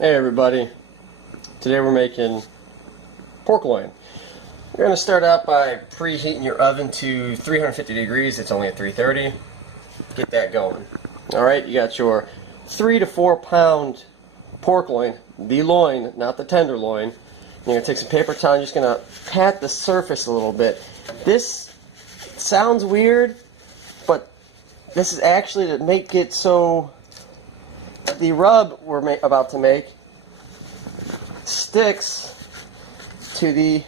Hey everybody, today we're making pork loin. You're going to start out by preheating your oven to 350 degrees. It's only at 330. Get that going. Alright, you got your 3 to 4 pound pork loin, the loin, not the tenderloin. You're going to take some paper towel and you're just going to pat the surface a little bit. This sounds weird, but this is actually to make it so the rub we're about to make sticks to the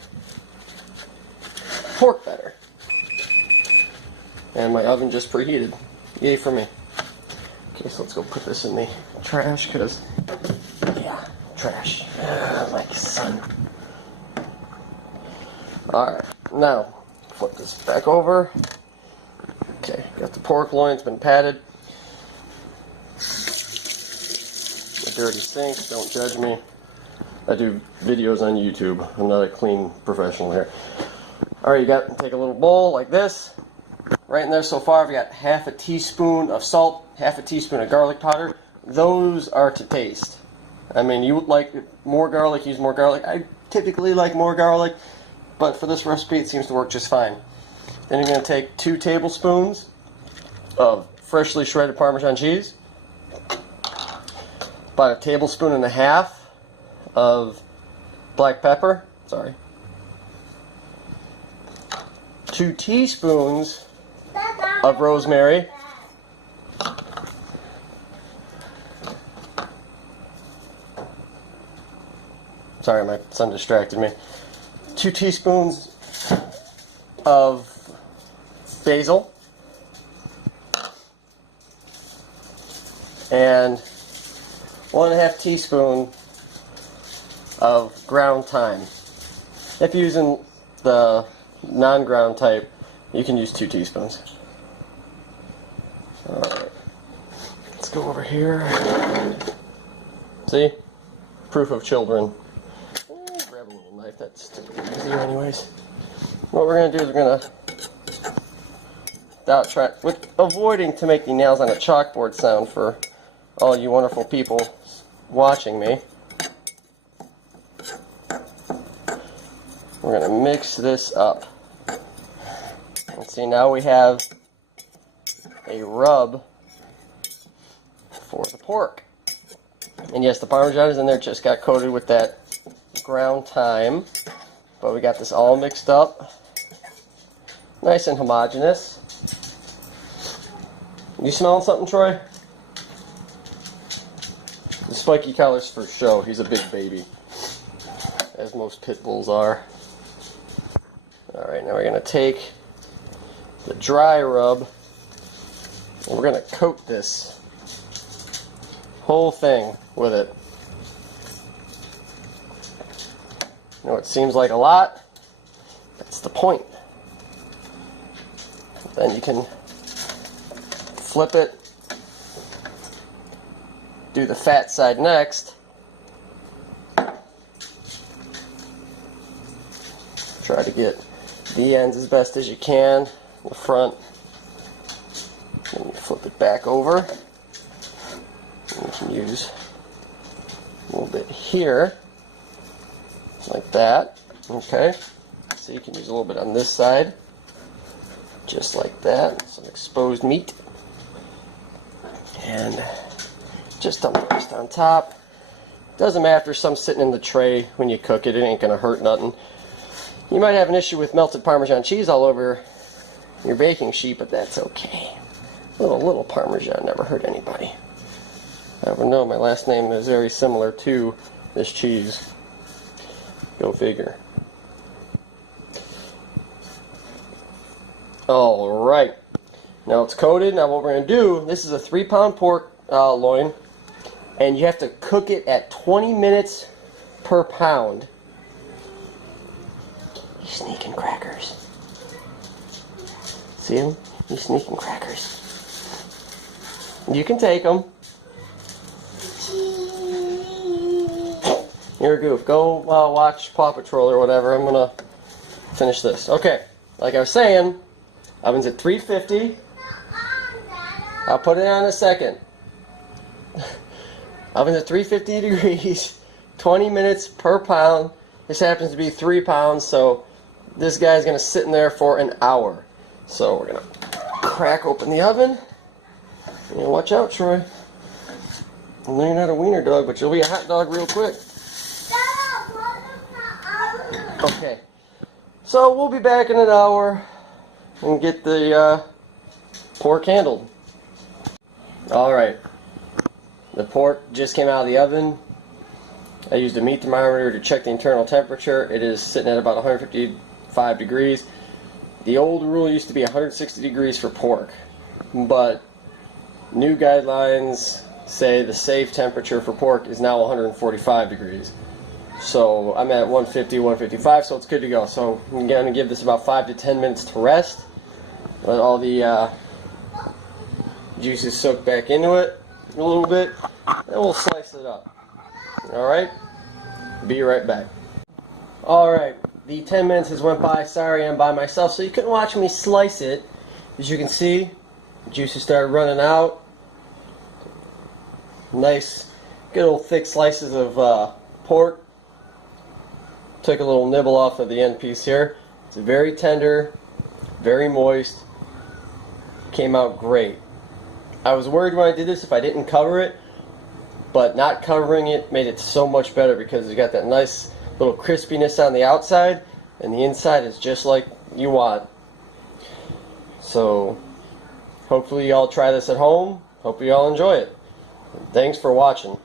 pork better. And my oven just preheated. Yay for me. Okay, so let's go put this in the trash because, yeah, trash. My son. Alright, now flip this back over. Okay, got the pork loin, it's been patted. A dirty sink, don't judge me. I do videos on YouTube. I'm not a clean professional here. Alright, you got take a little bowl like this. Right in there so far I've got half a teaspoon of salt, half a teaspoon of garlic powder. Those are to taste. I mean, you would like more garlic, use more garlic. I typically like more garlic, but for this recipe it seems to work just fine. Then you're going to take 2 tablespoons of freshly shredded Parmesan cheese, about a tablespoon and a half of black pepper, 2 teaspoons of rosemary, sorry, my son distracted me, 2 teaspoons of basil, and 1.5 teaspoons of ground thyme. If you're using the non-ground type, you can use 2 teaspoons. Alright, let's go over here. See? Proof of children. Grab a little knife, that's typically easier anyways. What we're going to do is we're going to, with avoiding to make the nails on a chalkboard sound for all you wonderful people watching me, we're going to mix this up. And see, now we have a rub for the pork. And yes, the Parmesan is in there, just got coated with that ground thyme. But we got this all mixed up. Nice and homogeneous. You smelling something, Troy? The spiky collar's for show. He's a big baby, as most pit bulls are. Alright, now we're going to take the dry rub and we're going to coat this whole thing with it. You know, it seems like a lot. That's the point. Then you can flip it, do the fat side next. Try to get the ends as best as you can, the front. Then you flip it back over. And you can use a little bit here, like that. Okay. So you can use a little bit on this side, just like that. Some exposed meat. And just a rest on top. Doesn't matter if there's some sitting in the tray when you cook it. It ain't going to hurt nothing. You might have an issue with melted Parmesan cheese all over your baking sheet, but that's okay. Little Parmesan never hurt anybody. I would know my last name is very similar to this cheese. Go figure. Alright. Now it's coated. Now what we're going to do, this is a 3 pound pork loin, and you have to cook it at 20 minutes per pound. You sneaking crackers. See him? You sneaking crackers. You can take them. You're a goof. Go watch Paw Patrol or whatever. I'm going to finish this. Okay. Like I was saying, oven's at 350. I'll put it on in a second. Oven's at 350 degrees, 20 minutes per pound. This happens to be 3 pounds, so this guy's gonna sit in there for an hour. So we're gonna crack open the oven. And watch out, Troy. I know you're not a wiener dog, but you'll be a hot dog real quick. Okay, so we'll be back in an hour and get the pork handled. Alright, the pork just came out of the oven. I used a meat thermometer to check the internal temperature. It is sitting at about 155 degrees. The old rule used to be 160 degrees for pork, but new guidelines say the safe temperature for pork is now 145 degrees. So I'm at 150, 155, so it's good to go. So I'm going to give this about 5 to 10 minutes to rest. Let all the juices soak back into it a little bit, and we'll slice it up. Alright? Be right back. Alright, the 10 minutes has went by. Sorry, I'm by myself, so you couldn't watch me slice it. As you can see, juices started running out. Nice, good old thick slices of pork. Took a little nibble off of the end piece here. It's very tender, very moist. Came out great. I was worried when I did this if I didn't cover it, but not covering it made it so much better because it's got that nice little crispiness on the outside, and the inside is just like you want. So hopefully y'all try this at home. Hope you all enjoy it. Thanks for watching.